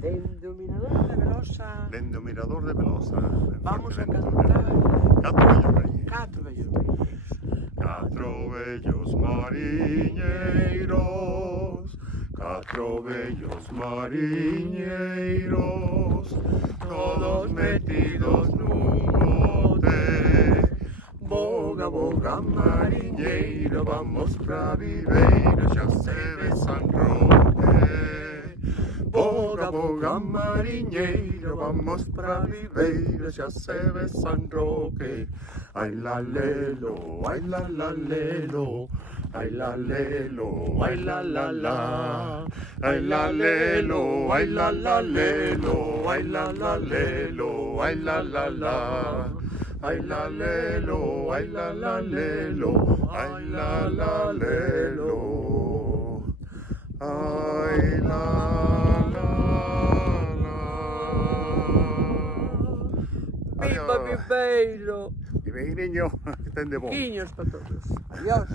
Dende o mirador de Velosa. Dende o mirador de Velosa. Vamos a cantar. Catro vellos mariñeiros. Catro vellos mariñeiros. Catro vellos mariñeiros. Todos metidos nun bote. Boga, boga, mariñeiro, vamos pra Viveiro, xa se ve San Roque. Boga, boga, mariñeiro, vamos pra Viveiro, xa se ve San Roque. Ai la lelo, ai la lelo, ai la lelo, ai la la. Ai la lelo, ai la lelo, ai la lelo, ai la la. Ay la lelo, ay la lelo, ay la lelo, ay la Viva Viveiro. Viveiriño, que ten de bon. Quiños para todos. Adiós.